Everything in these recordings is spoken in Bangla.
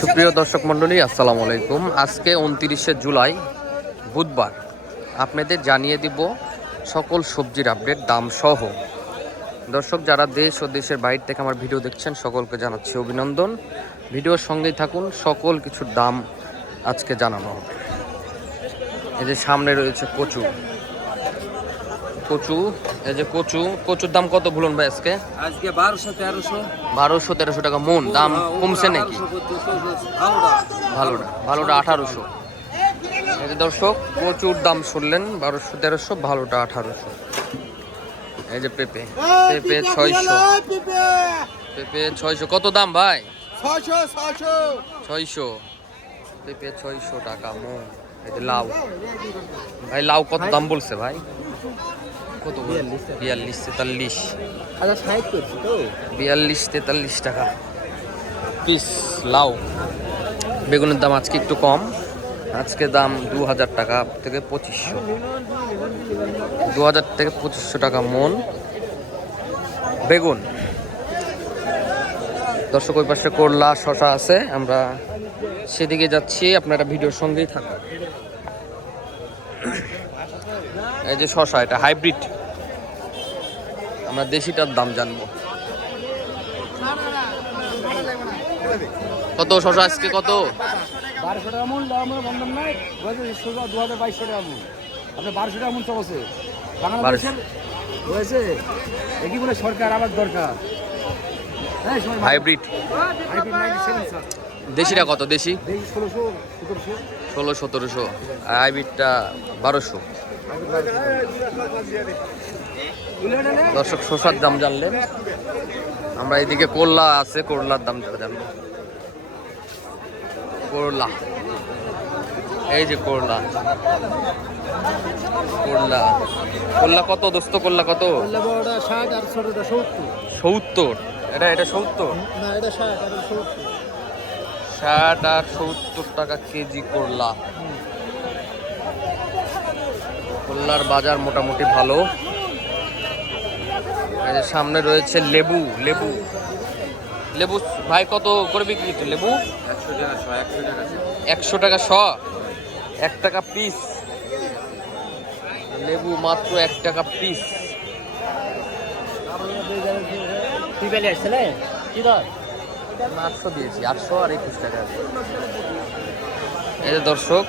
সুপ্রিয় দর্শক মণ্ডলী, আসসালামু আলাইকুম। আজকে 29শে জুলাই বুধবার। আপনাদের জানিয়ে দিব সকল সবজির আপডেট দাম সহ। দর্শক যারা দেশ ও দেশের বাইরে থেকে আমার ভিডিও দেখছেন সকলকে জানাচ্ছি অভিনন্দন। ভিডিওর সঙ্গেই থাকুন, সকল কিছুর দাম আজকে জানানো হবে। এই যে সামনে রয়েছে কচু, এই যে কচুর দাম কত বলুন ভাই? আজকে 1200-1300 টাকা মন। দাম কমছে নাকি? ভালোটা 1800। এই যে দর্শক কচুর দাম শুনলেন, 1200-1300, ভালোটা 1800। এই যে পেঁপে 600। কত দাম ভাই? 600। পেঁপে 600 টাকা মন। এই যে লাউ ভাই, লাউ কত দাম বলছে ভাই? কত? 42-43। 42-43 টাকা পিস লাউ। বেগুনের দাম আজকে একটু কম, আজকে দাম 2000 টাকা থেকে 2500। 2000 থেকে 2500 টাকা মন বেগুন। দর্শক ওই পাশে করলা শশা আছে, আমরা সেদিকে যাচ্ছি, আপনারা ভিডিওর সঙ্গেই থাকুন। এই যে শশা, এটা হাইব্রিড, আমরা দেশিটার দাম জানবো। কত শশা আজকে? কত? 1200 টাকা মূল বন্ধন নাই, 2200 টাকা মূল। আপনার 1200 টাকা মূল চলছে বাংলাদেশের রয়েছে। একই বলে সরকার আবার দরকার। হাইব্রিড দেশিটা কত? দেশি 1600-1700, আর হাইব্রিডটা 1200। দর্শক শসার দাম জানলেন, আমরা এদিকে করলা আছে, করলার দাম জানবো। করলা, এই যে করলা কত দোস্ত? করলা কত? 70। এটা 70। 60 আর 70 টাকা কেজি করলা। করলার বাজার মোটামুটি ভালো। এই যে সামনে রয়েছে লেবু ভাই, কত করে বিক্রি হচ্ছে লেবু? 100 টাকা শ, 1 টাকা পিস। লেবু মাত্র 1 টাকা পিস। 800 দিয়েছি, 800 আর 21 টাকা। এই যে দর্শক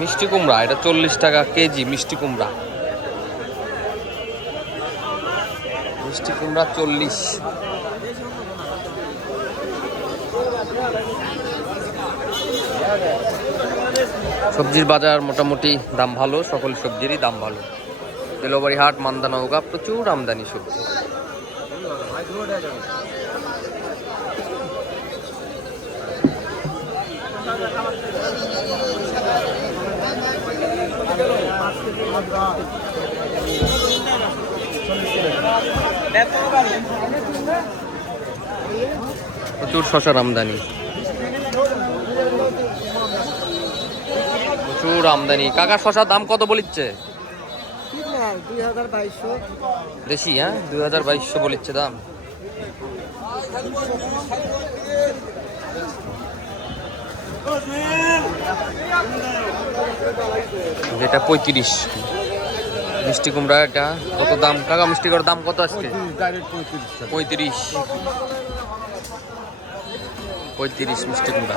মিষ্টি কুমড়া, এটা 40 টাকা কেজি। মিষ্টি কুমড়া 40। সবজির বাজার মোটামুটি দাম ভালো, সকল সবজিরই দাম ভালো। বেলবাড়ি হাট, মান্দা নওগাঁ, প্রচুর আমদানি সবজি। প্রচুর শশার আমদানি, প্রচুর আমদানি। কাকা শশার দাম কত বলিচ্ছে? 2200 বেশি, হ্যাঁ 2200 বলিচ্ছে দাম। যেটা 35 মিষ্টি কুমড়া। এটা কত দাম কাকা? মিষ্টি কুমড়ার দাম কত আজকে? 35 মিষ্টি কুমড়া।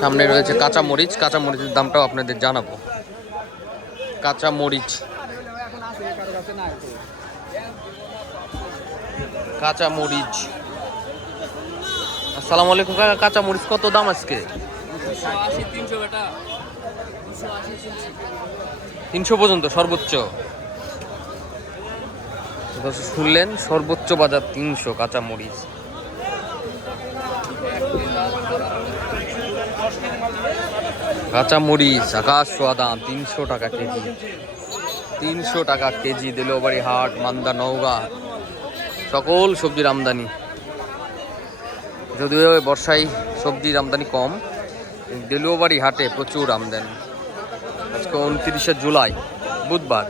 সামনে রয়েছে কাঁচা মরিচের দামটাও আপনাদের জানাবো। কাঁচা মরিচ আসসালামু আলাইকুম কাকা, কাঁচা মরিচ কত দাম আজকে? 300 পর্যন্ত সর্বোচ্চ। শুনলেন, সর্বোচ্চ বাজার 300 কাঁচা মরিচ। আকাশ ছোঁয়া দাম, 300 টাকা কেজি। 300 টাকা কেজি। দেলোবাড়ি হাট, মান্দা নওগাঁ, সকল সবজির আমদানি। যদিও বর্ষায় সবজির আমদানি কম, দেলোবাড়ি হাটে প্রচুর আমদানি। আজকে 29শে জুলাই বুধবার।